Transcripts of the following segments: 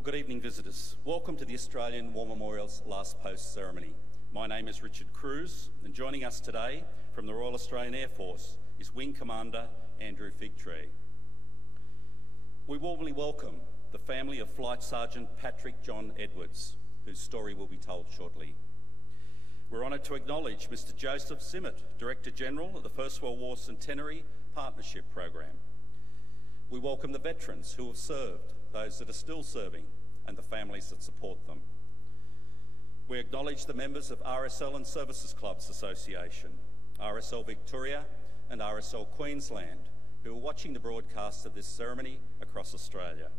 Well, good evening, visitors. Welcome to the Australian War Memorial's Last Post ceremony. My name is Richard Cruz, and joining us today from the Royal Australian Air Force is Wing Commander Andrew Figtree. We warmly welcome the family of Flight Sergeant Patrick John Edwards, whose story will be told shortly. We're honoured to acknowledge Mr Joseph Simmet, Director General of the First World War Centenary Partnership Program. We welcome the veterans who have served, those that are still serving, and the families that support them. We acknowledge the members of RSL and Services Clubs Association, RSL Victoria and RSL Queensland, who are watching the broadcast of this ceremony across Australia.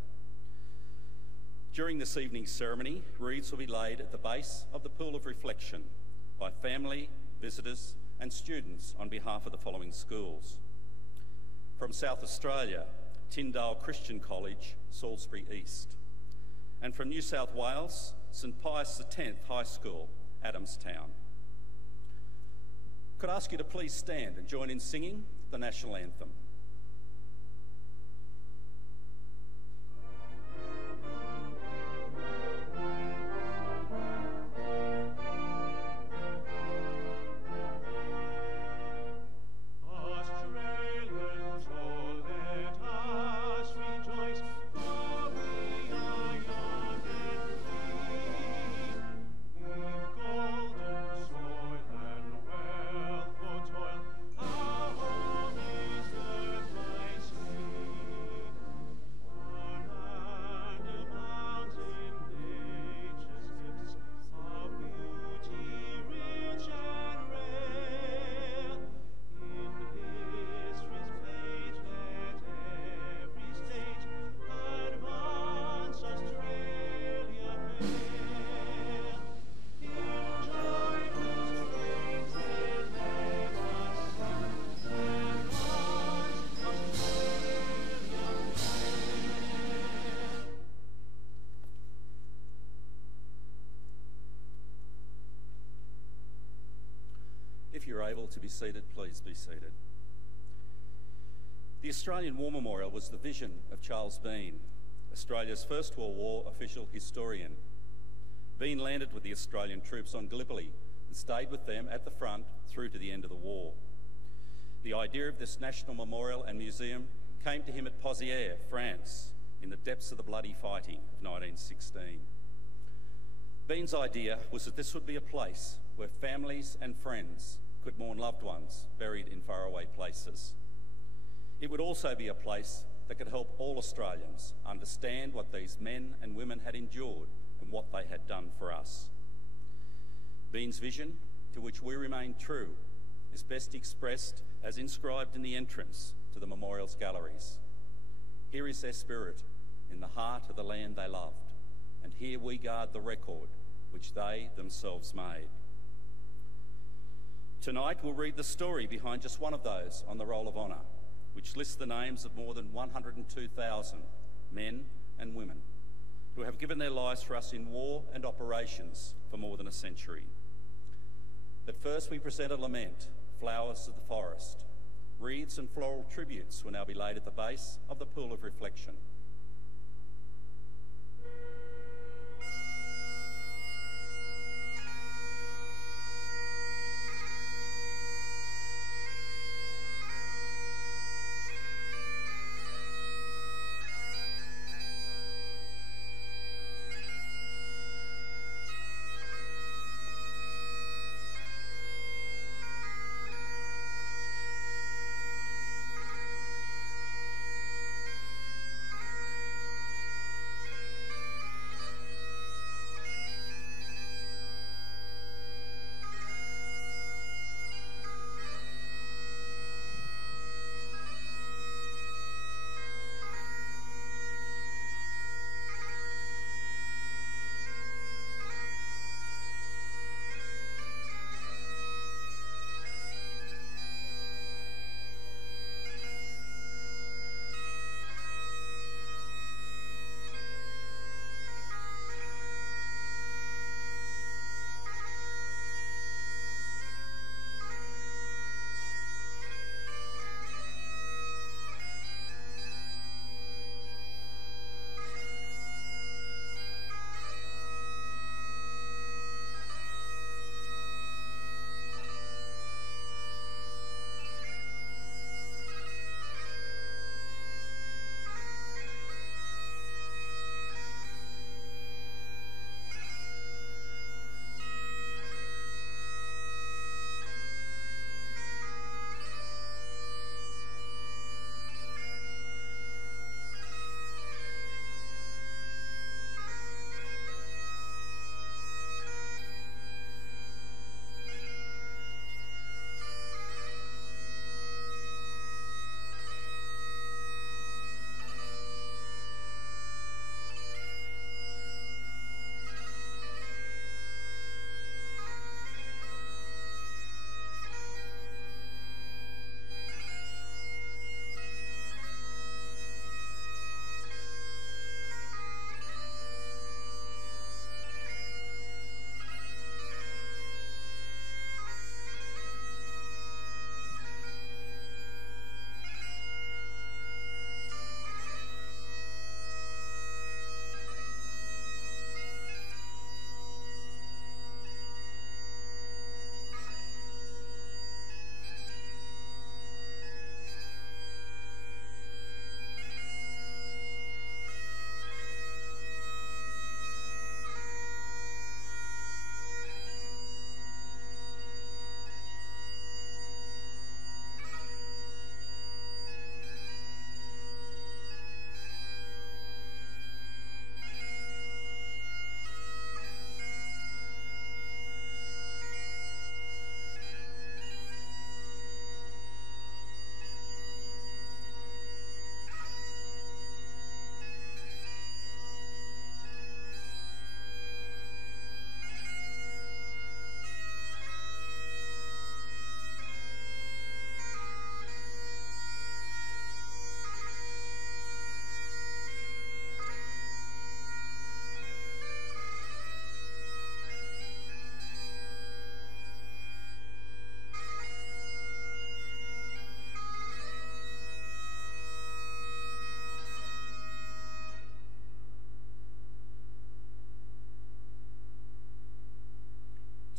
During this evening's ceremony, wreaths will be laid at the base of the Pool of Reflection by family, visitors and students on behalf of the following schools. From South Australia, Tyndale Christian College, Salisbury East. And from New South Wales, St Pius X High School, Adamstown. Could I ask you to please stand and join in singing the National Anthem. If you're able to be seated, please be seated. The Australian War Memorial was the vision of Charles Bean, Australia's First World War official historian. Bean landed with the Australian troops on Gallipoli and stayed with them at the front through to the end of the war. The idea of this national memorial and museum came to him at Pozières, France, in the depths of the bloody fighting of 1916. Bean's idea was that this would be a place where families and friends could mourn loved ones buried in faraway places. It would also be a place that could help all Australians understand what these men and women had endured and what they had done for us. Bean's vision, to which we remain true, is best expressed as inscribed in the entrance to the memorial's galleries. Here is their spirit in the heart of the land they loved, and here we guard the record which they themselves made. Tonight we'll read the story behind just one of those on the Roll of Honour, which lists the names of more than 102,000 men and women who have given their lives for us in war and operations for more than a century. But first we present a lament, Flowers of the Forest. Wreaths and floral tributes will now be laid at the base of the Pool of Reflection.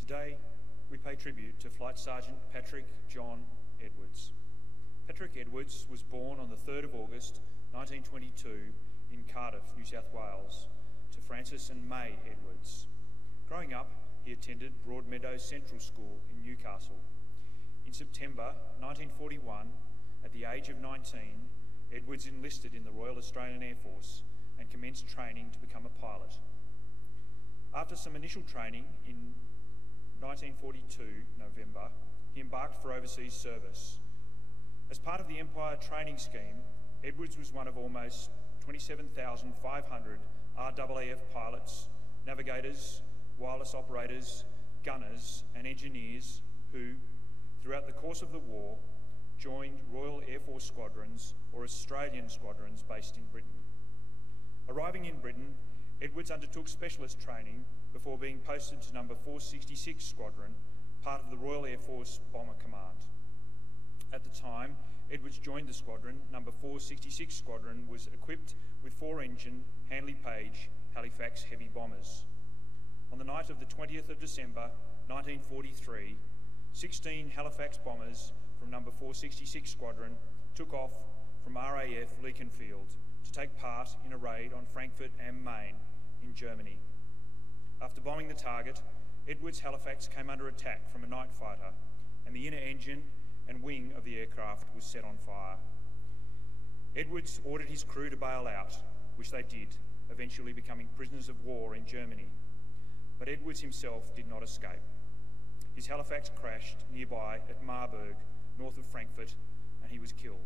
Today, we pay tribute to Flight Sergeant Patrick John Edwards. Patrick Edwards was born on the 3rd of August 1922 in Cardiff, New South Wales, to Francis and May Edwards. Growing up, he attended Broadmeadows Central School in Newcastle. In September 1941, at the age of 19, Edwards enlisted in the Royal Australian Air Force and commenced training to become a pilot. After some initial training in 1942 November, he embarked for overseas service. As part of the Empire training scheme, Edwards was one of almost 27,500 RAAF pilots, navigators, wireless operators, gunners and engineers who, throughout the course of the war, joined Royal Air Force squadrons or Australian squadrons based in Britain. Arriving in Britain, Edwards undertook specialist training before being posted to number 466 Squadron, part of the Royal Air Force Bomber Command. At the time Edwards joined the squadron, number 466 Squadron was equipped with 4-engine Handley Page Halifax heavy bombers. On the night of the 20th of December 1943, 16 Halifax bombers from number 466 Squadron took off from RAF Leconfield to take part in a raid on Frankfurt am Main in Germany. After bombing the target, Edwards Halifax came under attack from a night fighter, and the inner engine and wing of the aircraft was set on fire. Edwards ordered his crew to bail out, which they did, eventually becoming prisoners of war in Germany. But Edwards himself did not escape. His Halifax crashed nearby at Marburg, north of Frankfurt, and he was killed.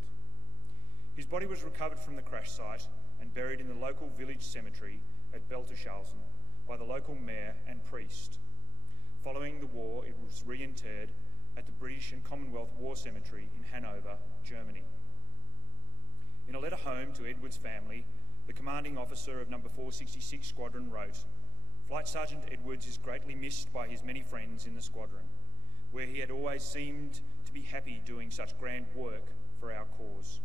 His body was recovered from the crash site and buried in the local village cemetery at Beltershausen by the local mayor and priest. Following the war, it was reinterred at the British and Commonwealth War Cemetery in Hanover, Germany. In a letter home to Edwards' family, the commanding officer of number 466 Squadron wrote, "Flight Sergeant Edwards is greatly missed by his many friends in the squadron, where he had always seemed to be happy doing such grand work for our cause.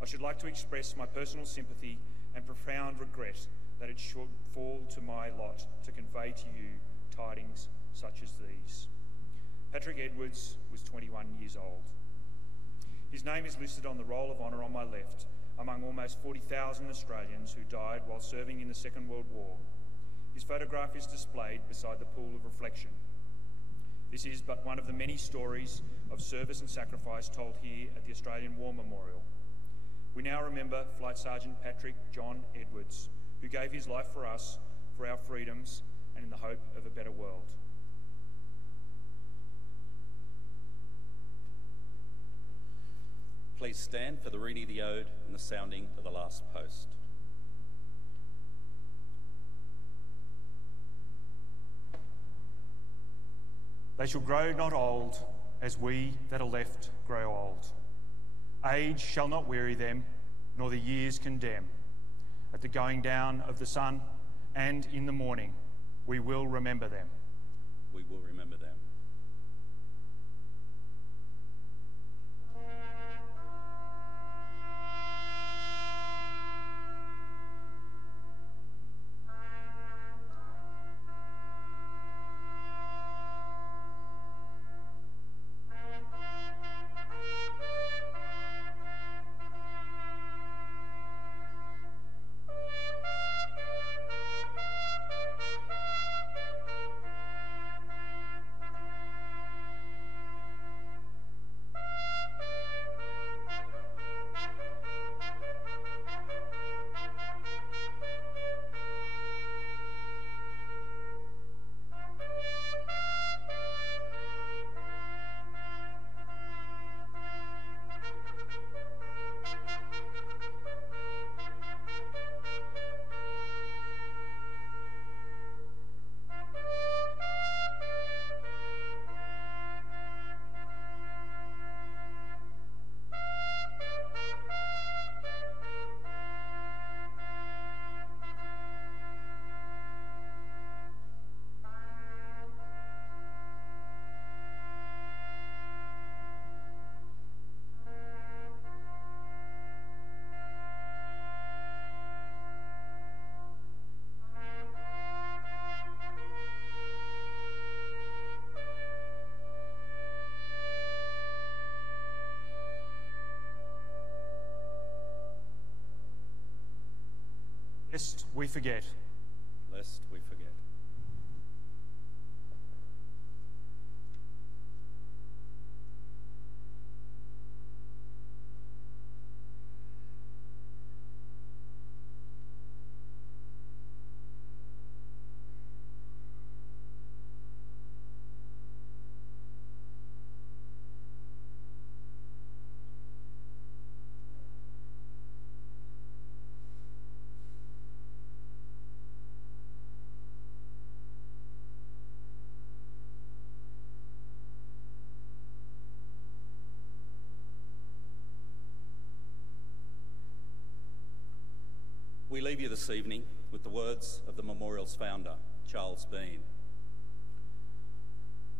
I should like to express my personal sympathy and profound regret that it should fall to my lot to convey to you tidings such as these." Patrick Edwards was 21 years old. His name is listed on the Roll of Honour on my left, among almost 40,000 Australians who died while serving in the Second World War. His photograph is displayed beside the pool of reflection. This is but one of the many stories of service and sacrifice told here at the Australian War Memorial. We now remember Flight Sergeant Patrick John Edwards, who gave his life for us, for our freedoms, and in the hope of a better world. Please stand for the reading of the ode and the sounding of the last post. They shall grow not old, as we that are left grow old. Age shall not weary them, nor the years condemn. At the going down of the sun and in the morning, we will remember them. We will remember them. Lest we forget. Lest we forget. We leave you this evening with the words of the memorial's founder, Charles Bean.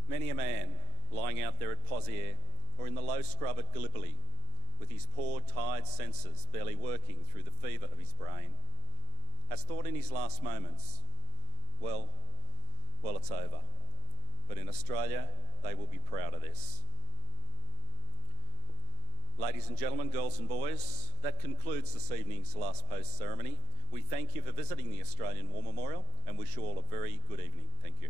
Many a man lying out there at Pozières or in the low scrub at Gallipoli with his poor, tired senses barely working through the fever of his brain has thought in his last moments, well, it's over. But in Australia, they will be proud of this. Ladies and gentlemen, girls and boys, that concludes this evening's last post ceremony. We thank you for visiting the Australian War Memorial and wish you all a very good evening. Thank you.